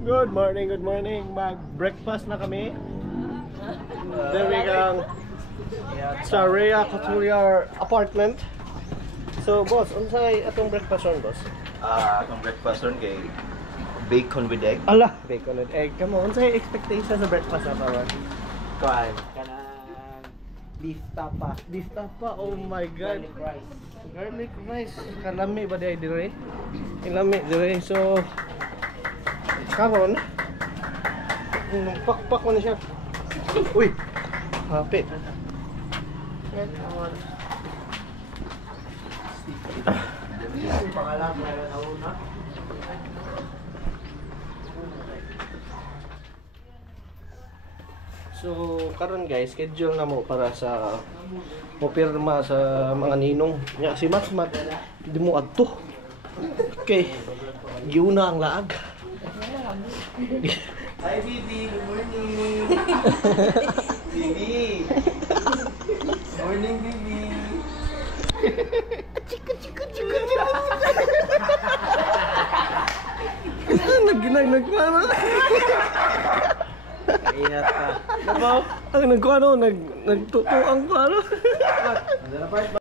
Good morning, good morning. Mag-breakfast na kami. Dere kang sa Rhea Couturier apartment. So, boss, unsay atong breakfast ron, boss? Atong breakfast ron kay bacon with egg. Ala, bacon and egg. Kamo, unsay expectation sa breakfast na karon? Kuan kanang beef tapa. Beef tapa, oh my god. Garlic rice. Garlic rice. Kalami ba day dire? Ilami dire. So, karon, pakpak mo na siya. Uy, hapit. Pangalan mo na una. So, karon guys, schedule na mo para sa popirma sa mga ninong. Nya si Matmat, di mo adto. Okay. Giuna ang laag. Hi Bibi, good morning. Bibi. Morning Bibi. Nagkuano. Kaya ka. Ang nagkuano, nagtutuang ko ano.